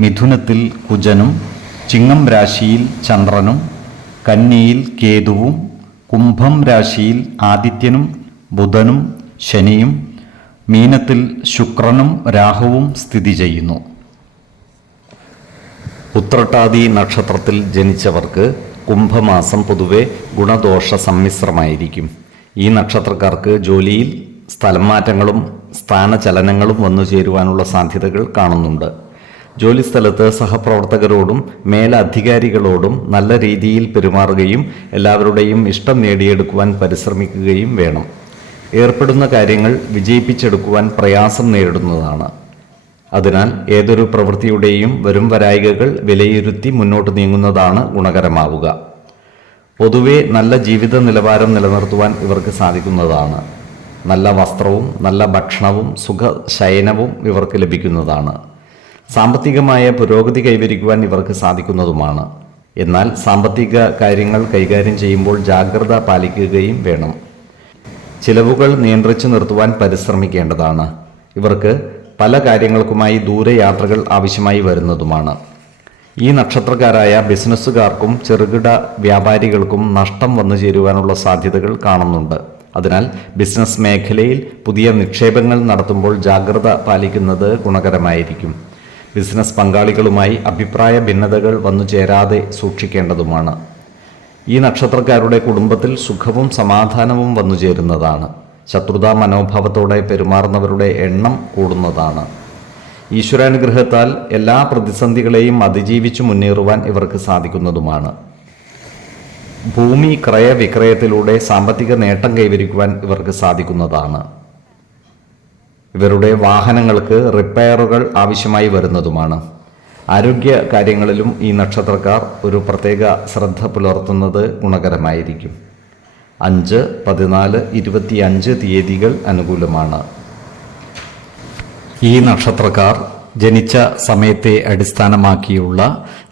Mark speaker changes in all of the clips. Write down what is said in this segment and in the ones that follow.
Speaker 1: മിഥുനത്തിൽ കുജനും ചിങ്ങം രാശിയിൽ ചന്ദ്രനും കന്നിയിൽ കേതുവും കുംഭം രാശിയിൽ ആദിത്യനും ബുധനും ശനിയും മീനത്തിൽ ശുക്രനും രാഹുവും സ്ഥിതി ചെയ്യുന്നു. ഉത്രട്ടാതി നക്ഷത്രത്തിൽ ജനിച്ചവർക്ക് കുംഭമാസം പൊതുവെ ഗുണദോഷ സമ്മിശ്രമായിരിക്കും. ഈ നക്ഷത്രക്കാർക്ക് ജോലിയിൽ സ്ഥലം മാറ്റങ്ങളും സ്ഥാനചലനങ്ങളും വന്നു ചേരുവാനുള്ള സാധ്യതകൾ കാണുന്നുണ്ട്. ജോലിസ്ഥലത്ത് സഹപ്രവർത്തകരോടും മേലധികാരികളോടും നല്ല രീതിയിൽ പെരുമാറുകയും എല്ലാവരുടെയും ഇഷ്ടം നേടിയെടുക്കുവാൻ പരിശ്രമിക്കുകയും വേണം. ഏർപ്പെടുന്ന കാര്യങ്ങൾ വിജയിപ്പിച്ചെടുക്കുവാൻ പ്രയാസം നേരിടുന്നതാണ്. അതിനാൽ ഏതൊരു പ്രവൃത്തിയുടെയും വരും വരായികകൾ വിലയിരുത്തി മുന്നോട്ട് നീങ്ങുന്നതാണ് ഗുണകരമാവുക. പൊതുവെ നല്ല ജീവിത നിലവാരം നിലനിർത്തുവാൻ ഇവർക്ക് സാധിക്കുന്നതാണ്. നല്ല വസ്ത്രവും നല്ല ഭക്ഷണവും സുഖശയനവും ഇവർക്ക് ലഭിക്കുന്നതാണ്. സാമ്പത്തികമായ പുരോഗതി കൈവരിക്കുവാൻ ഇവർക്ക് സാധിക്കുന്നതുമാണ്. എന്നാൽ സാമ്പത്തിക കാര്യങ്ങൾ കൈകാര്യം ചെയ്യുമ്പോൾ ജാഗ്രത പാലിക്കുകയും വേണം. ചിലവുകൾ നിയന്ത്രിച്ചു നിർത്തുവാൻ പരിശ്രമിക്കേണ്ടതാണ്. ഇവർക്ക് പല കാര്യങ്ങൾക്കുമായി ദൂരയാത്രകൾ ആവശ്യമായി വരുന്നതുമാണ്. ഈ നക്ഷത്രക്കാരായ ബിസിനസ്സുകാർക്കും ചെറുകിട വ്യാപാരികൾക്കും നഷ്ടം വന്നു ചേരുവാനുള്ള സാധ്യതകൾ കാണുന്നുണ്ട്. അതിനാൽ ബിസിനസ് മേഖലയിൽ പുതിയ നിക്ഷേപങ്ങൾ നടത്തുമ്പോൾ ജാഗ്രത പാലിക്കുന്നത് ഗുണകരമായിരിക്കും. ബിസിനസ് പങ്കാളികളുമായി അഭിപ്രായ ഭിന്നതകൾ വന്നു ചേരാതെ സൂക്ഷിക്കേണ്ടതുമാണ്. ഈ നക്ഷത്രക്കാരുടെ കുടുംബത്തിൽ സുഖവും സമാധാനവും വന്നു ചേരുന്നതാണ്. ശത്രുതാ മനോഭാവത്തോടെ പെരുമാറുന്നവരുടെ എണ്ണം കൂടുന്നതാണ്. ഈശ്വരാനുഗ്രഹത്താൽ എല്ലാ പ്രതിസന്ധികളെയും അതിജീവിച്ച് മുന്നേറുവാൻ ഇവർക്ക് സാധിക്കുന്നതുമാണ്. ഭൂമി ക്രയവിക്രയത്തിലൂടെ സാമ്പത്തിക നേട്ടം കൈവരിക്കുവാൻ ഇവർക്ക് സാധിക്കുന്നതാണ്. ഇവരുടെ വാഹനങ്ങൾക്ക് റിപ്പയറുകൾ ആവശ്യമായി വരുന്നതുമാണ്. ആരോഗ്യ കാര്യങ്ങളിലും ഈ നക്ഷത്രക്കാർ ഒരു പ്രത്യേക ശ്രദ്ധ പുലർത്തുന്നത് ഗുണകരമായിരിക്കും. അഞ്ച് പതിനാല് ഇരുപത്തിയഞ്ച് തീയതികൾ അനുകൂലമാണ്. ഈ നക്ഷത്രക്കാർ ജനിച്ച സമയത്തെ അടിസ്ഥാനമാക്കിയുള്ള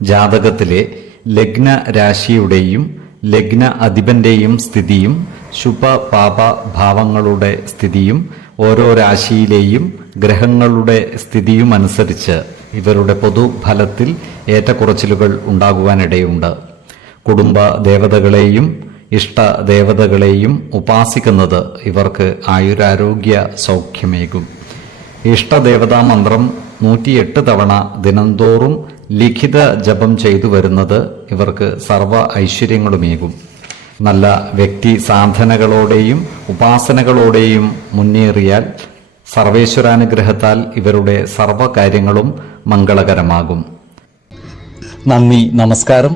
Speaker 1: ജാതകത്തിലെ ലഗ്ന രാശിയുടെയും ലഗ്ന അധിപന്റെയും സ്ഥിതിയും ശുഭ പാപ ഭാവങ്ങളുടെ സ്ഥിതിയും ഓരോ രാശിയിലെയും ഗ്രഹങ്ങളുടെ സ്ഥിതിയും അനുസരിച്ച് ഇവരുടെ പൊതുഫലത്തിൽ ഏറ്റക്കുറച്ചിലുകൾ ഉണ്ടാകുവാനിടയുണ്ട്. കുടുംബ ദേവതകളെയും ഇഷ്ട ദേവതകളെയും ഉപാസിക്കുന്നത് ഇവർക്ക് ആയുരാരോഗ്യ സൗഖ്യമേകും. ഇഷ്ടദേവതാ മന്ത്രം നൂറ്റിയെട്ട് തവണ ദിനംതോറും ലിഖിത ജപം ചെയ്തു വരുന്നത് ഇവർക്ക് സർവ ഐശ്വര്യങ്ങളുമേകും. നല്ല വ്യക്തി സാധനകളോടെയും ഉപാസനകളോടെയും മുന്നേറിയാൽ സർവേശ്വരാനുഗ്രഹത്താൽ ഇവരുടെ സർവകാര്യങ്ങളും മംഗളകരമാകും. നന്ദി നമസ്കാരം.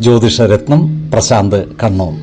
Speaker 1: ജ്യോതിഷരത്നം പ്രശാന്ത് കണ്ണോം